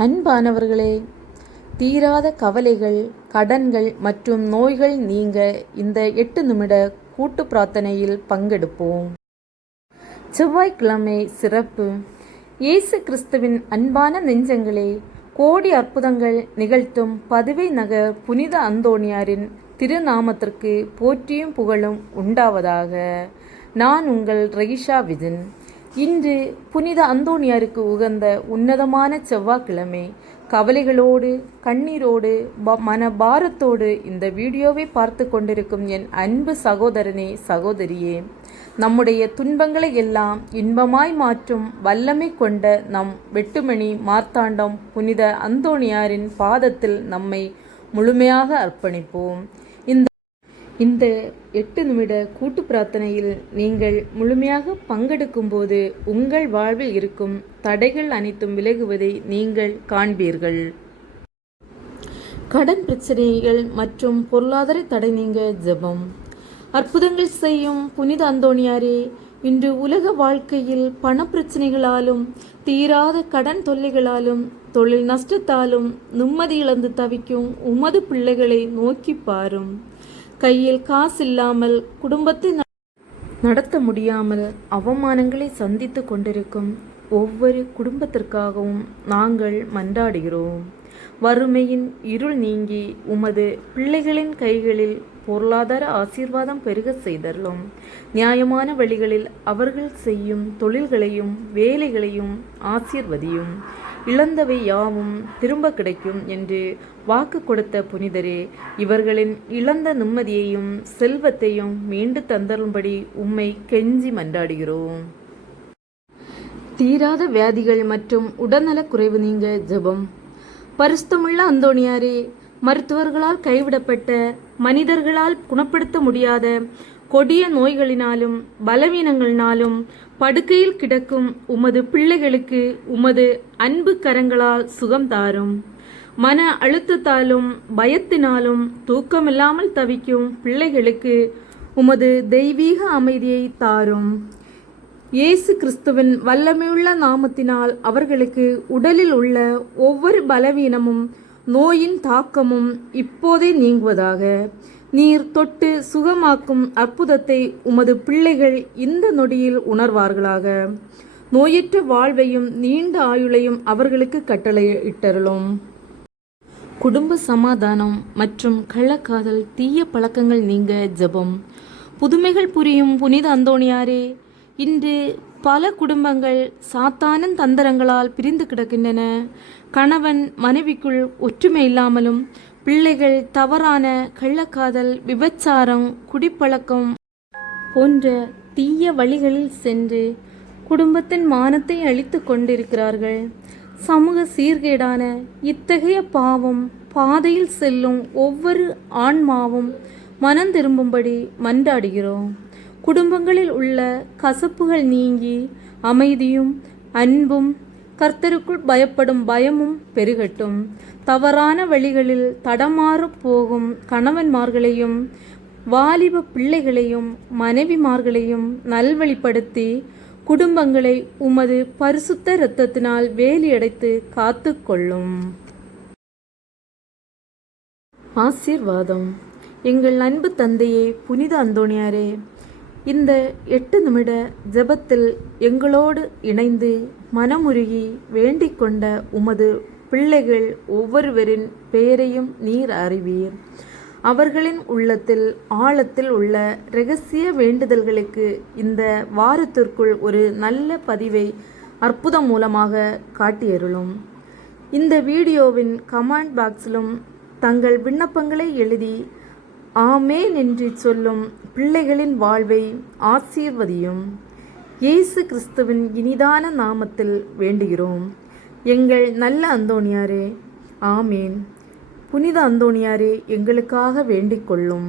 அன்பானவர்களே, தீராத கவலைகள், கடன்கள் மற்றும் நோய்கள் நீங்க இந்த 8 நிமிட கூட்டு பிரார்த்தனையில் பங்கெடுப்போம். செவ்வாய்க்கிழமை சிறப்பு. இயேசு கிறிஸ்துவின் அன்பான நெஞ்சங்களே, கோடி அற்புதங்கள் நிகழ்த்தும் பதுவை நகர் புனித அந்தோணியாரின் திருநாமத்திற்கு போற்றியும் புகழும் உண்டாவதாக. நான் உங்கள் ரகிஷா விஜன். இன்று புனித அந்தோணியாருக்கு உகந்த உன்னதமான செவ்வாய்க்கிழமை. கவலைகளோடு, கண்ணீரோடு, மனபாரத்தோடு இந்த வீடியோவை பார்த்து கொண்டிருக்கும் என் அன்பு சகோதரனே, சகோதரியே, நம்முடைய துன்பங்களை எல்லாம் இன்பமாய் மாற்றும் வல்லமை கொண்ட நம் வெட்டுமணி மார்த்தாண்டம் புனித அந்தோணியாரின் பாதத்தில் நம்மை முழுமையாக அர்ப்பணிப்போம். இந்த 8 நிமிட கூட்டு பிரார்த்தனையில் நீங்கள் முழுமையாக பங்கெடுக்கும் போது உங்கள் வாழ்வில் இருக்கும் தடைகள் அனைத்தும் விலகுவதை நீங்கள் காண்பீர்கள். கடன் பிரச்சனைகள் மற்றும் பொருளாதார தடை நீங்க ஜெபம். அற்புதங்கள் செய்யும் புனித அந்தோணியாரே, இன்று உலக வாழ்க்கையில் பண பிரச்சனைகளாலும், தீராத கடன் தொல்லைகளாலும், தொழில் நஷ்டத்தாலும் நிம்மதி இழந்து தவிக்கும் உமது பிள்ளைகளை நோக்கி பாரும். கையில் காசில்லாமல் குடும்பத்தை நடத்த முடியாமல் அவமானங்களை சந்தித்து கொண்டிருக்கும் ஒவ்வொரு குடும்பத்திற்காகவும் நாங்கள் மன்றாடுகிறோம். வறுமையின் இருள் நீங்கி உமது பிள்ளைகளின் கைகளில் பொருளாதார ஆசீர்வாதம் பெருக செய்தருளும். நியாயமான வழிகளில் அவர்கள் செய்யும் தொழில்களையும் வேலைகளையும் ஆசீர்வதியும். இழந்தவை யாவும் திரும்ப கிடைக்கும் என்று வாக்கு கொடுத்த புனிதரே, இவர்களின் இழந்த நிம்மதியையும் செல்வத்தையும் மீண்டு தந்தரும்படி உம்மை கெஞ்சி மன்றாடுகிறோம். தீராத வியாதிகள் மற்றும் உடல்நலக் குறைவு நீங்க ஜெபம். பரிசுத்தமுள்ள அந்தோணியாரே, மருத்துவர்களால் கைவிடப்பட்ட, மனிதர்களால் குணப்படுத்த முடியாத கொடிய நோய்களினாலும் பலவீனங்களினாலும் படுக்கையில் கிடக்கும் உமது பிள்ளைகளுக்கு உமது அன்பு கரங்களால் சுகம் தாரும். மன அழுத்தத்தாலும் பயத்தினாலும் தூக்கமில்லாமல் தவிக்கும் பிள்ளைகளுக்கு உமது தெய்வீக அமைதியை தாரும். இயேசு கிறிஸ்துவின் வல்லமையுள்ள நாமத்தினால் அவர்களுக்கு உடலில் உள்ள ஒவ்வொரு பலவீனமும் நோயின் தாக்கமும் இப்போதே நீங்குவதாக. நீர் தொட்டு சுகமாக்கும் அற்புதத்தை உமது பிள்ளைகள் இந்த நொடியில் உணர்வார்களாக. நோயற்ற வாழ்வையும் நீண்ட ஆயுளையும் அவர்களுக்கு கட்டளையிட்டருளும். குடும்ப சமாதானம் மற்றும் கள்ளக்காதல், தீய பழக்கங்கள் நீங்க ஜெபம். புதுமைகள் புரியும் புனித அந்தோணியாரே, இன்று பல குடும்பங்கள் சாத்தானின் தந்திரங்களால் பிரிந்து கிடக்கின்றன. கணவன் மனைவிக்குள் ஒற்றுமை இல்லாமலும், பிள்ளைகள் தவறான கள்ளக்காதல், விபச்சாரம், குடிப்பழக்கம் போன்ற தீய வழிகளில் சென்று குடும்பத்தின் மானத்தை அழித்து கொண்டிருக்கிறார்கள். சமூக சீர்கேடான இத்தகைய பாவம் பாதையில் செல்லும் ஒவ்வொரு ஆன்மாவும் மனம் திரும்பும்படி மன்றாடுகிறோம். குடும்பங்களில் உள்ள கசப்புகள் நீங்கி அமைதியும் அன்பும், கர்த்தருக்குள் பயப்படும் பயமும் பெருகட்டும். தவறான வழிகளில் தடமாறு போகும் கணவன்மார்களையும் வாலிப பிள்ளைகளையும் மனைவிமார்களையும் நல்வழிப்படுத்தி குடும்பங்களை உமது பரிசுத்த இரத்தத்தினால் வேலியடைத்து காத்து கொள்ளும். ஆசீர்வாதம். எங்கள் அன்பு தந்தையே, புனித அந்தோணியாரே, இந்த 8 நிமிட ஜெபத்தில் எங்களோடு இணைந்து மனமுருகி வேண்டிக் கொண்ட உமது பிள்ளைகள் ஒவ்வொருவரின் பெயரையும் நீர் அறிவீர். அவர்களின் உள்ளத்தில் ஆழத்தில் உள்ள இரகசிய வேண்டுதல்களுக்கு இந்த வாரத்திற்குள் ஒரு நல்ல பதிவை அற்புதம் மூலமாக காட்டியருளும். இந்த வீடியோவின் கமெண்ட் பாக்ஸிலும் தங்கள் விண்ணப்பங்களை எழுதி ஆமேன் என்று சொல்லும் பிள்ளைகளின் வாழ்வை ஆசீர்வதியும். இயேசு கிறிஸ்துவின் இனிதான நாமத்தில் வேண்டுகிறோம் எங்கள் நல்ல அந்தோணியாரே. ஆமேன். புனித அந்தோணியாரே, எங்களுக்காக வேண்டிக் கொள்ளும்.